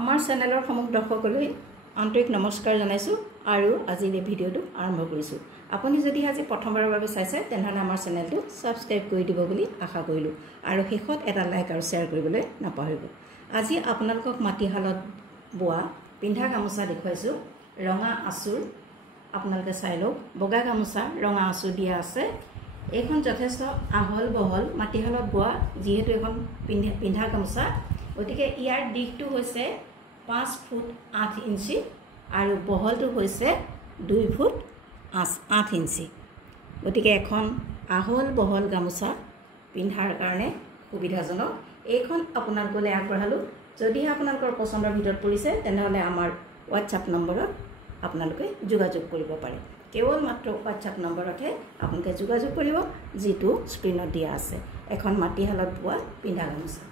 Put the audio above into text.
আমাৰ চেনেলৰ সমগ্ৰ দৰ্শকলৈ আন্তৰিক নমস্কাৰ জনাইছোঁ আৰু আজিৰ এই ভিডিঅ'টো আৰম্ভ কৰিছোঁ। আপুনি যদি আজি প্ৰথমবাৰৰ বাবে চাইছে তেনেহ'লে আমাৰ চেনেলটো সাবস্ক্ৰাইব কৰি দিব বুলি আশা কৰিলোঁ আৰু শেষত এটা লাইক আৰু শ্বেয়াৰ কৰিবলৈ নাপাহৰিব। আজি আপোনালোকক মাটিশালত বোৱা পিন্ধা গামোচা দেখুৱাইছোঁ। ৰঙা আঁচুৰ আপোনালোকে চাই লওক, বগা গামোচা ৰঙা আঁচুৰ দিয়া আছে। এইখন যথেষ্ট আহল বহল মাটিশালত বোৱা যিহেতু এখন পিন্ধা গামোচা, গতিকে ইয়াৰ দিশটো হৈছে 5 ফুট 8 ইঞ্চি আৰু বহলটো হৈছে 2 ফুট 8 ইঞ্চি। গতিকে এখন আহল বহল গামোচা পিন্ধাৰ কাৰণে সুবিধাজনক। এইখন আপোনালোকলৈ আগবঢ়ালোঁ। যদিহে আপোনালোকৰ পচন্দৰ ভিতৰত পৰিছে তেনেহ'লে আমাৰ হোৱাটছআপ নম্বৰত আপোনালোকে যোগাযোগ কৰিব পাৰে। কেৱল মাত্ৰ হোৱাটছআপ নম্বৰতহে আপোনালোকে যোগাযোগ কৰিব, যিটো স্ক্ৰীণত দিয়া আছে। এখন মাটিশালত বোৱা পিন্ধা গামোচা।